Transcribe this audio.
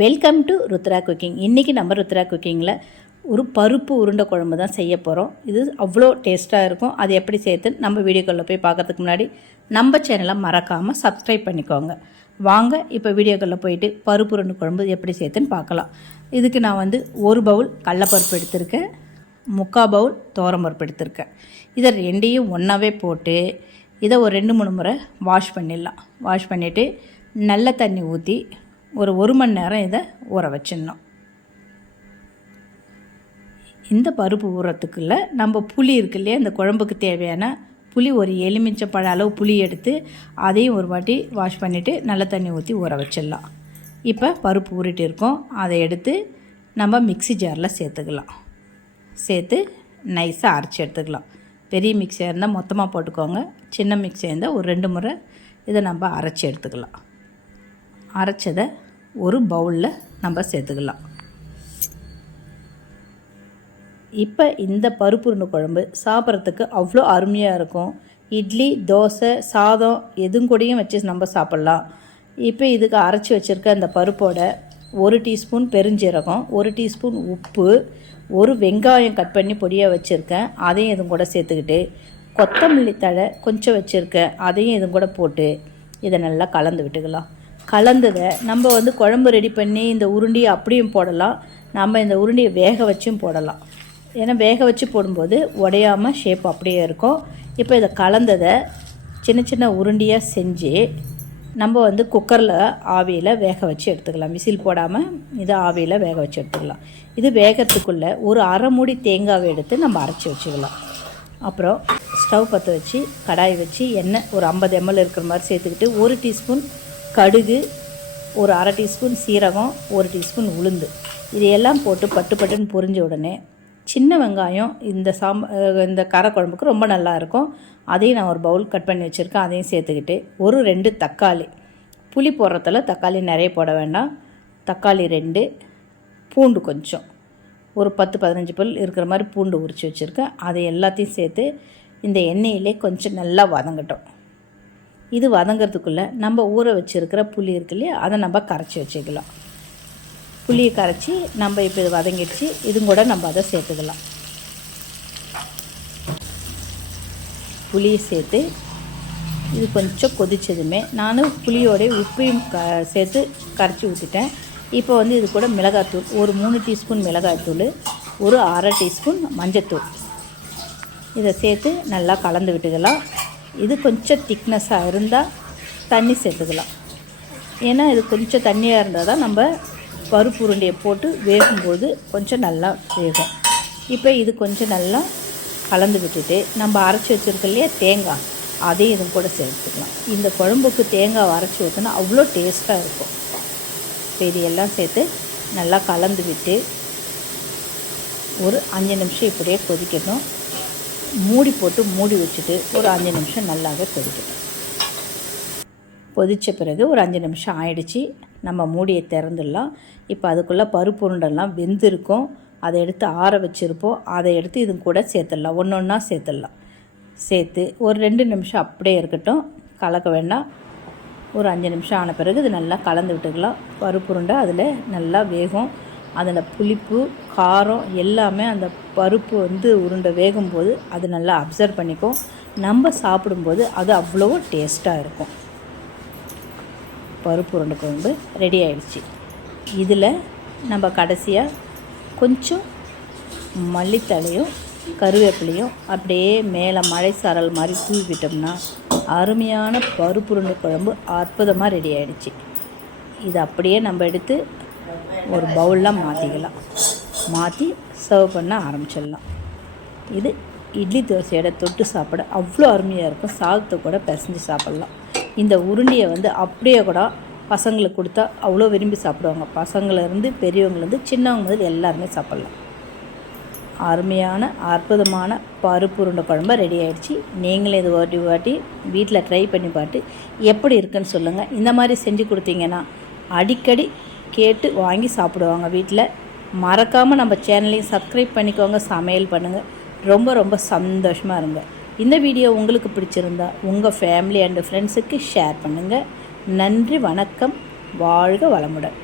Welcome to Rudra cooking இன்றைக்கி நம்ம ருத்ரா குக்கிங்கில் ஒரு பருப்பு உருண்டை குழம்பு தான் செய்ய போகிறோம் இது அவ்வளோ டேஸ்ட்டாக இருக்கும். அது எப்படி சேர்த்து நம்ம வீடியோக்குள்ளே போய் பார்க்குறதுக்கு முன்னாடி நம்ம சேனலை மறக்காமல் சப்ஸ்கிரைப் பண்ணிக்கோங்க. வாங்க இப்போ வீடியோக்குள்ளே போயிட்டு பருப்பு உருண்டை குழம்பு எப்படி சேர்த்துன்னு பார்க்கலாம். இதுக்கு நான் வந்து ஒரு பவுல் கடலப்பருப்பு எடுத்திருக்கேன். முக்கால் பவுல் பருப்பு எடுத்திருக்கேன். இதை ரெண்டையும் ஒன்றாவே போட்டு இதை ஒரு ரெண்டு மூணு முறை வாஷ் பண்ணிடலாம். வாஷ் பண்ணிவிட்டு நல்ல தண்ணி ஊற்றி ஒரு ஒரு மணி நேரம் இதை ஊற வச்சிடணும். இந்த பருப்பு ஊறத்துக்குள்ளே நம்ம புளி இருக்கு இல்லையா இந்த குழம்புக்கு தேவையான புளி ஒரு எலுமிச்சை பழ அளவு புளி எடுத்து அதையும் ஒரு வாட்டி வாஷ் பண்ணிவிட்டு நல்ல தண்ணி ஊற்றி ஊற வச்சிடலாம். இப்போ பருப்பு ஊறிட்டு இருக்கோம். அதை எடுத்து நம்ம மிக்ஸி ஜாரில் சேர்த்துக்கலாம். சேர்த்து நைஸாக அரைச்சி எடுத்துக்கலாம். பெரிய மிக்சியாக இருந்தால் மொத்தமாக போட்டுக்கோங்க. சின்ன மிக்சியாக இருந்தால் ஒரு ரெண்டு முறை இதை நம்ம அரைச்சி எடுத்துக்கலாம். அரைச்சதை ஒரு பவுலில் நம்ம சேர்த்துக்கலாம். இப்போ இந்த பருப்பு உருண்டை குழம்பு சாப்பிட்றதுக்கு அவ்வளோ அருமையாக இருக்கும். இட்லி தோசை சாதம் எதுவும் கூடயும் வச்சு நம்ம சாப்பிட்லாம். இப்போ இதுக்கு அரைச்சி வச்சுருக்க அந்த பருப்போட ஒரு டீஸ்பூன் பெருஞ்சீரகம் ஒரு டீஸ்பூன் உப்பு ஒரு வெங்காயம் கட் பண்ணி பொடியாக வச்சுருக்கேன். அதையும் இதுவும் கூட சேர்த்துக்கிட்டு கொத்தமல்லி தழை கொஞ்சம் வச்சுருக்கேன். அதையும் இதுவும் கூட போட்டு இதை நல்லா கலந்து விட்டுக்கலாம். கலந்ததை நம்ம வந்து குழம்பு ரெடி பண்ணி இந்த உருண்டியை அப்படியும் போடலாம். நம்ம இந்த உருண்டியை வேக வச்சும் போடலாம். ஏன்னா வேக வச்சு போடும்போது உடையாமல் ஷேப் அப்படியே இருக்கும். இப்போ இதை கலந்ததை சின்ன சின்ன உருண்டியாக செஞ்சு நம்ம வந்து குக்கரில் ஆவியில் வேக வச்சு எடுத்துக்கலாம். விசில் போடாமல் இதை ஆவியில் வேக வச்சு எடுத்துக்கலாம். இது வேகத்துக்குள்ளே ஒரு அரை மூடி தேங்காவை எடுத்து நம்ம அரைச்சி வச்சுக்கலாம். அப்புறம் ஸ்டவ் பற்ற வச்சு கடாய் வச்சு எண்ணெய் ஒரு ஐம்பது எம்எல் இருக்கிற மாதிரி சேர்த்துக்கிட்டு ஒரு டீஸ்பூன் கடுகு ஒரு அரை டீஸ்பூன் சீரகம் ஒரு டீஸ்பூன் உளுந்து. இதையெல்லாம் போட்டு பட்டு பட்டுன்னு பொரிஞ்ச உடனே சின்ன வெங்காயம் இந்த சாம்ப இந்த காரக்குழம்புக்கு ரொம்ப நல்லா இருக்கும். அதையும் நான் ஒரு பவுல் கட் பண்ணி வச்சுருக்கேன் அதையும் சேர்த்துக்கிட்டு. ஒரு ரெண்டு தக்காளி. புளி போடுறதுல தக்காளி நிறைய போட வேண்டாம். தக்காளி ரெண்டு பூண்டு கொஞ்சம். ஒரு பத்து பதினஞ்சு பல் இருக்கிற மாதிரி பூண்டு உரித்து வச்சுருக்கேன். அதை எல்லாத்தையும் சேர்த்து இந்த எண்ணெயிலே கொஞ்சம் நல்லா வதங்கட்டும். இது வதங்கிறதுக்குள்ளே நம்ம ஊற வச்சுருக்கிற புளி இருக்கு இல்லையா? அதை நம்ம கரைச்சி வச்சுக்கலாம். புளியை கரைச்சி நம்ம இப்போ இது வதங்கிடுச்சு. இதுவும் கூட நம்ம அதை சேர்த்துக்கலாம். புளியை சேர்த்து இது கொஞ்சம் கொதிச்சதுமே நானும் புளியோடைய உப்பையும் க சேர்த்து கரைச்சி ஊற்றிட்டேன் இப்போ வந்து இது கூட மிளகாத்தூள் ஒரு மூணு டீஸ்பூன் மிளகாய்த்தூள் ஒரு அரை டீஸ்பூன் மஞ்சத்தூள். இதை சேர்த்து நல்லா கலந்து விட்டுக்கலாம். இது கொஞ்சம் திக்னஸாக இருந்தால் தண்ணி சேர்த்துக்கலாம். ஏன்னா இது கொஞ்சம் தண்ணியாக இருந்தால் தான் நம்ம பருப்பு உருண்டையை போட்டு வேகும்போது கொஞ்சம் நல்லா வேகும். இப்போ இது கொஞ்சம் நல்லா கலந்து விட்டுட்டு நம்ம அரைச்சி வச்சுருக்க இல்லையா தேங்காய் அதையும் இதுவும் கூட சேர்த்துக்கலாம். இந்த குழம்புக்கு தேங்காய் அரைச்சி ஊற்றினா அவ்வளோ டேஸ்ட்டாக இருக்கும். இப்போ இது எல்லாம் சேர்த்து நல்லா கலந்து விட்டு ஒரு அஞ்சு நிமிஷம் இப்படியே கொதிக்கணும் மூடி போட்டு மூடி வச்சுட்டு ஒரு அஞ்சு நிமிஷம் நல்லாவே கொதிக்கணும் கொதித்த பிறகு ஒரு அஞ்சு நிமிஷம் ஆயிடுச்சு. நம்ம மூடியை திறந்துடலாம். இப்போ அதுக்குள்ளே பருப்பு உருண்டெல்லாம் வெந்திருக்கும். அதை எடுத்து ஆற வச்சுருப்போம். அதை எடுத்து இது கூட சேர்த்துடலாம். ஒன்று ஒன்றா சேர்த்துடலாம். சேர்த்து ஒரு ரெண்டு நிமிஷம் அப்படியே இருக்கட்டும். கலக்க வேண்டாம். ஒரு அஞ்சு நிமிஷம் ஆன பிறகு இது நல்லா கலந்து விட்டுக்கலாம். பருப்பு உருண்டை அதில் நல்லா வேகும். அதில் புளிப்பு காரம் எல்லாமே அந்த பருப்பு வந்து உருண்டை வேகும்போது அது நல்லா அப்சர்வ் பண்ணிக்கும் நம்ம சாப்பிடும்போது அது அவ்வளோ டேஸ்ட்டாக இருக்கும். பருப்பு உருண்டை குழம்பு ரெடி ஆயிடுச்சு. இதில் நம்ம கடைசியாக கொஞ்சம் மல்லித்தலையும் கருவேப்பிலையும் அப்படியே மேலே மழை சாரல் மாதிரி தூவி விட்டோம்னா அருமையான பருப்பு உருண்டை குழம்பு அற்புதமாக ரெடி ஆகிடுச்சு இது அப்படியே நம்ம எடுத்து ஒரு பவுலில் மாற்றிக்கலாம் மாற்றி சர்வ் பண்ண ஆரம்பிச்சிடலாம். இது இட்லி தோசையோட தொட்டு சாப்பிட அவ்வளோ அருமையாக இருக்கும். சாதத்தை கூட பிசைஞ்சு சாப்பிட்லாம். இந்த உருண்டியை வந்து அப்படியே கூட பசங்களுக்கு கொடுத்தா அவ்வளோ விரும்பி சாப்பிடுவாங்க. பசங்கள்லேருந்து பெரியவங்கலேருந்து சின்னவங்க முதல் எல்லாருமே சாப்பிட்லாம். அருமையான அற்புதமான பருப்பு உருண்டை குழம்பு ரெடி ஆகிடுச்சு நீங்களே இது வாட்டி வாட்டி வீட்டில் ட்ரை பண்ணி பார்த்து எப்படி இருக்குன்னு சொல்லுங்கள் இந்த மாதிரி செஞ்சு கொடுத்தீங்கன்னா அடிக்கடி கேட்டு வாங்கி சாப்பிடுவாங்க வீட்டில். மறக்காமல் நம்ம சேனலையும் சப்ஸ்கிரைப் பண்ணிக்கோங்க சமையல் பண்ணுங்கள் ரொம்ப ரொம்ப சந்தோஷமாக இருங்க. இந்த வீடியோ உங்களுக்கு பிடிச்சிருந்தா உங்கள் ஃபேமிலி அண்டு ஃப்ரெண்ட்ஸுக்கு ஷேர் பண்ணுங்கள் நன்றி வணக்கம். வாழ்க வளமுடன்.